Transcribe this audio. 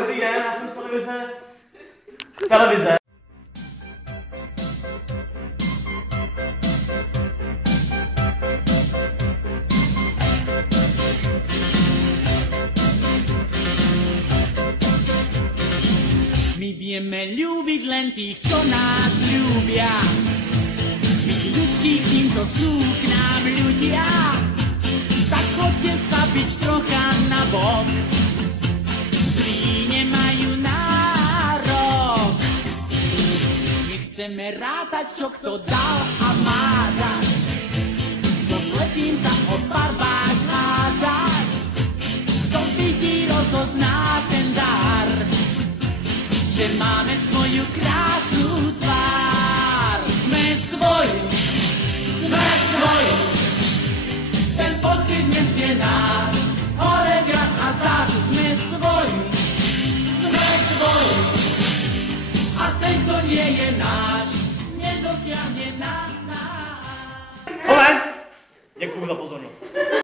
dobrý den, já jsem z televize. My vieme ľúbiť len tých, čo nás ľúbia. Byť ľudských tým, čo sú k nám ľudia. Tak chodte sa byť trocha na bok. Zlí nemajú nárok. Nechceme rátať, čo kto dal a má dať. So slepým sa o farbách hádať. Kto vidí, rozozná ten dar, že máme svoju krásnu tvár. Sme svoji, ten pocit nesie nás, hore viac a zás. Sme svoji, a ten, kto nie je náš,